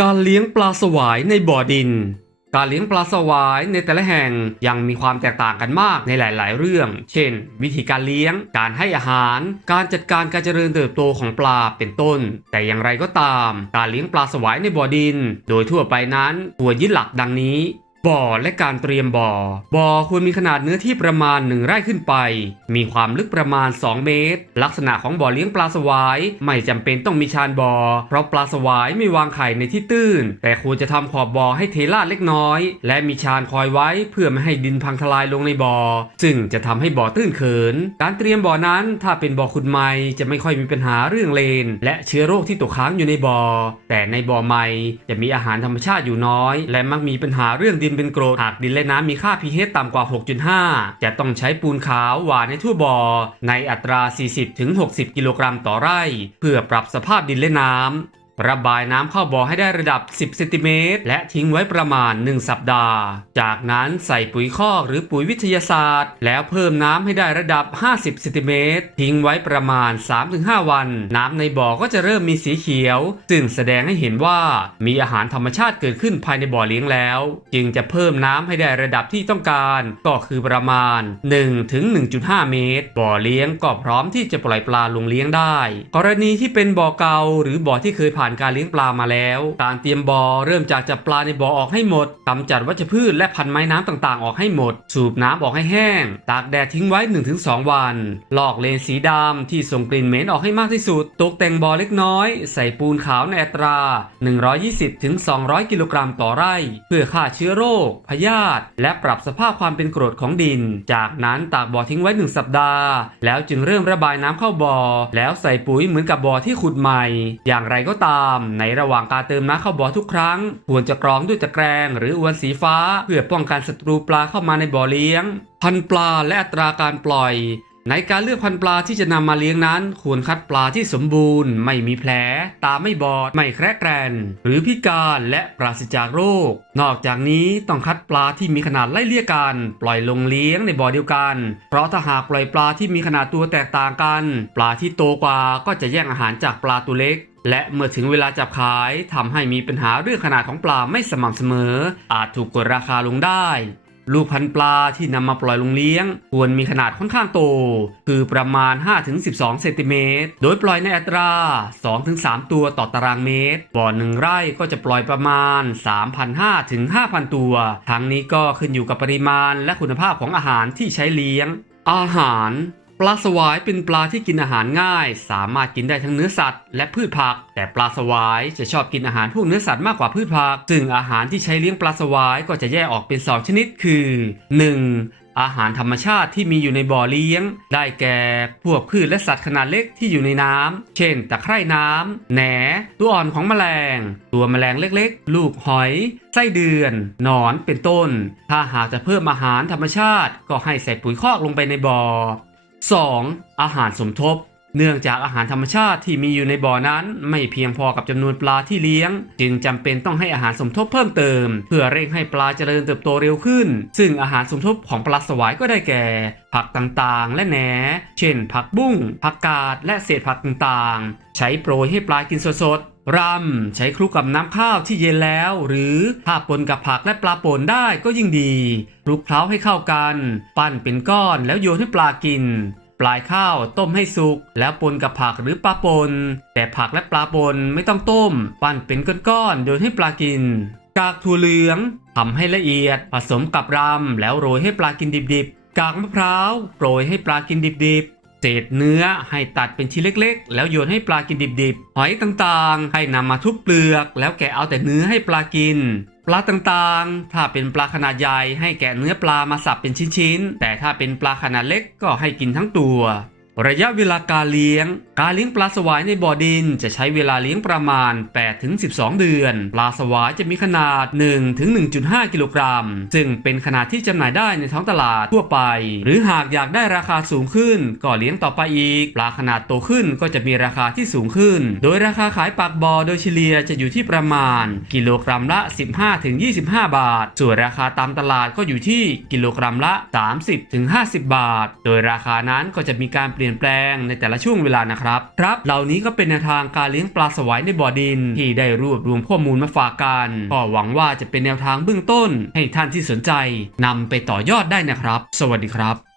การเลี้ยงปลาสวายในบ่อดิน การเลี้ยงปลาสวายในแต่ละแห่งยังมีความแตกต่างกันมากในหลาย ๆ เรื่อง เช่น วิธีการเลี้ยง การให้อาหาร การจัดการการเจริญเติบโตของปลาเป็นต้น แต่อย่างไรก็ตาม การเลี้ยงปลาสวายในบ่อดิน โดยทั่วไปนั้นควรยึดหลักดังนี้ บ่อและการเตรียมบ่อ บ่อควรมีขนาดเนื้อที่ประมาณ 1 ไร่ขึ้นไป มีความลึกประมาณ 2 เมตร ลักษณะของบ่อเลี้ยงปลาสวาย ไม่จำเป็นต้องมีชานบ่อ เพราะปลาสวายไม่วางไข่ในที่ตื้น แต่ควรจะทำขอบบ่อให้เทลาดเล็กน้อย และมีชานคอยไว้เพื่อไม่ให้ดินพังทลายลงในบ่อ ซึ่งจะทำให้บ่อตื้นเขิน การเตรียมบ่อนั้นถ้าเป็นบ่อขุดใหม่จะไม่ค่อยมีปัญหาเรื่องเลน และเชื้อโรคที่ตกค้างอยู่ในบ่อ แต่ในบ่อใหม่จะมีอาหารธรรมชาติอยู่น้อย และมักมีปัญหาเรื่องดินเป็นกรดหากดินและน้ำมีค่า pH ต่ำกว่า 6.5 จะต้องใช้ปูนขาวหวานในทั่วบ่อ ในอัตรา 40-60 กิโลกรัมต่อไร่ เพื่อปรับสภาพดินและน้ำ ระบายน้ำเข้าบ่อให้ได้ระดับ 10เซนติเมตรและทิ้งไว้ประมาณ 1 สัปดาห์ จากนั้นใส่ปุ๋ยคอกหรือปุ๋ยวิทยาศาสตร์ แล้วเพิ่มน้ำให้ได้ระดับ 50เซนติเมตรทิ้งไว้ประมาณ 3-5 วัน น้ำในบ่อก็จะเริ่มมีสีเขียว ซึ่งแสดงให้เห็นว่ามีอาหารธรรมชาติเกิดขึ้นภายในบ่อเลี้ยงแล้ว จึงจะเพิ่มน้ำให้ได้ระดับที่ต้องการ ก็คือประมาณ 1-1.5 เมตร บ่อเลี้ยงก็พร้อมที่จะปล่อยปลาลงเลี้ยงได้ กรณีที่เป็นบ่อเก่าหรือบ่อที่เคยผ่านการเลี้ยงปลามาแล้ว การเตรียมบ่อเริ่มจากจับปลาในบ่อออกให้หมดกำจัดวัชพืชและพันไม้น้ำต่างๆ ออกให้หมด สูบน้ำออกให้แห้ง ตากแดดทิ้งไว้ 1-2 วัน ลอกเลนสีดำที่ส่งกลิ่นเหม็นออกให้มากที่สุด ตกแต่งบ่อเล็กน้อย ใส่ปูนขาวในอัตรา 120-200 กิโลกรัมต่อไร่ เพื่อฆ่าเชื้อโรค พยาธิและปรับสภาพความเป็นกรดของดิน จากนั้นตากบ่อทิ้งไว้ 1 สัปดาห์ แล้วจึงเริ่มระบายน้ำเข้าบ่อ แล้วใส่ปุ๋ยเหมือนกับบ่อที่ขุดใหม่ อย่างไรก็ตามในระหว่างการเติมน้ำเข้าบ่อทุกครั้ง ควรจะกรองด้วยตะแกรงหรืออวนสีฟ้า เพื่อป้องกันศัตรูปลาเข้ามาในบ่อเลี้ยง พันปลาและอัตราการปล่อย ในการเลือกพันปลาที่จะนำมาเลี้ยงนั้น ควรคัดปลาที่สมบูรณ์ ไม่มีแผล ตาไม่บอด ไม่แคระแกรน หรือพิการและปราศจากโรค นอกจากนี้ต้องคัดปลาที่มีขนาดไล่เลี่ยกัน ปล่อยลงเลี้ยงในบ่อเดียวกัน เพราะถ้าหากปล่อยปลาที่มีขนาดตัวแตกต่างกัน ปลาที่โตกว่าก็จะแย่งอาหารจากปลาตัวเล็ก และเมื่อถึงเวลาจับขายทำให้มีปัญหาเรื่องขนาดของปลาไม่สม่ำเสมอ อาจถูกกดราคาลงได้ ลูกพันปลาที่นำมาปล่อยลงเลี้ยง ควรมีขนาดค่อนข้างโต คือประมาณ 5-12 เซนติเมตร โดยปล่อยในอัตรา 2-3 ตัวต่อตารางเมตร บ่อหนึ่งไร่ก็จะปล่อยประมาณ 3,500-5,000 ตัว ทั้งนี้ก็ขึ้นอยู่กับปริมาณและคุณภาพของอาหารที่ใช้เลี้ยง อาหาร ปลาสวายเป็นปลาที่กินอาหารง่าย สามารถกินได้ทั้งเนื้อสัตว์และพืชผัก แต่ปลาสวายจะชอบกินอาหารพวกเนื้อสัตว์มากกว่าพืชผัก ซึ่งอาหารที่ใช้เลี้ยงปลาสวายก็จะแยกออกเป็น 2 ชนิดคือ 1. อาหารธรรมชาติที่มีอยู่ในบ่อเลี้ยง ได้แก่พวกพืชและสัตว์ขนาดเล็กที่อยู่ในน้ำเช่น ตะไคร่น้ำแหนตัวอ่อนของแมลง ตัวแมลงเล็กๆ ลูกหอยไส้เดือน หนอนเป็นต้น ถ้าหากจะเพิ่มอาหารธรรมชาติ ก็ให้ใส่ปุ๋ยคอกลงไปในบ่อ 2. อาหารสมทบ เนื่องจากอาหารธรรมชาติที่มีอยู่ในบ่อนั้น ไม่เพียงพอกับจำนวนปลาที่เลี้ยง จึงจำเป็นต้องให้อาหารสมทบเพิ่มเติม เพื่อเร่งให้ปลาเจริญเติบโตเร็วขึ้น ซึ่งอาหารสมทบของปลาสวายก็ได้แก่ ผักต่างๆ และแหน เช่น ผักบุ้งผักกาดและเศษผักต่างๆ ใช้โปรยให้ปลากินสดๆรำใช้คลุกกับน้ำข้าวที่เย็นแล้ว หรือถ้าปนกับผักและปลาป่นได้ก็ยิ่งดีคลุกเคล้าให้เข้ากัน ปั้นเป็นก้อนแล้วโยนให้ปลากิน ปลายข้าวต้มให้สุก แล้วปนกับผักหรือปลาปน แต่ผักและปลาปนไม่ต้องต้ม ปั้นเป็นก้อนๆโยนให้ปลากินกากถั่วเหลืองทำให้ละเอียด ผสมกับรำแล้วโรยให้ปลากินดิบๆ กากมะพร้าวโปรยให้ปลากินดิบๆ เศษเนื้อให้ตัดเป็นชิ้นเล็กๆ แล้วโยนให้ปลากินดิบๆ หอยต่างๆ ให้นำมาทุบเปลือก แล้วแกะเอาแต่เนื้อให้ปลากิน ลาต่างๆ ถ้าเป็นปลาขนาดใหญ่ให้แกะเนื้อปลามาสับเป็นชิ้นๆ แต่ถ้าเป็นปลาขนาดเล็กก็ให้กินทั้งตัว ระยะเวลาการเลี้ยง การเลี้ยงปลาสวายในบ่อดินจะใช้เวลาเลี้ยงประมาณ 8-12 เดือน ปลาสวายจะมีขนาด 1-1.5 กิโลกรัม ซึ่งเป็นขนาดที่จำหน่ายได้ในท้องตลาดทั่วไป หรือหากอยากได้ราคาสูงขึ้น ก็เลี้ยงต่อไปอีก ปลาขนาดโตขึ้นก็จะมีราคาที่สูงขึ้น โดยราคาขายปากบ่อโดยเฉลี่ยจะอยู่ที่ประมาณ กิโลกรัมละ 15-25 บาท ส่วนราคาตามตลาดก็อยู่ที่กิโลกรัมละ 30-50 บาท โดยราคานั้นก็จะมีการลี่ยนแปลงในแต่ละช่วงเวลานะครับครับเหล่านี้ก็เป็นแนวทางการเลี้ยงปลาสวายในบ่อดิน ที่ได้รวบรวมข้อมูลมาฝากกันก็หวังว่าจะเป็นแนวทางเบื้องต้น ให้ท่านที่สนใจนำไปต่อยอดได้นะครับ สวัสดีครับ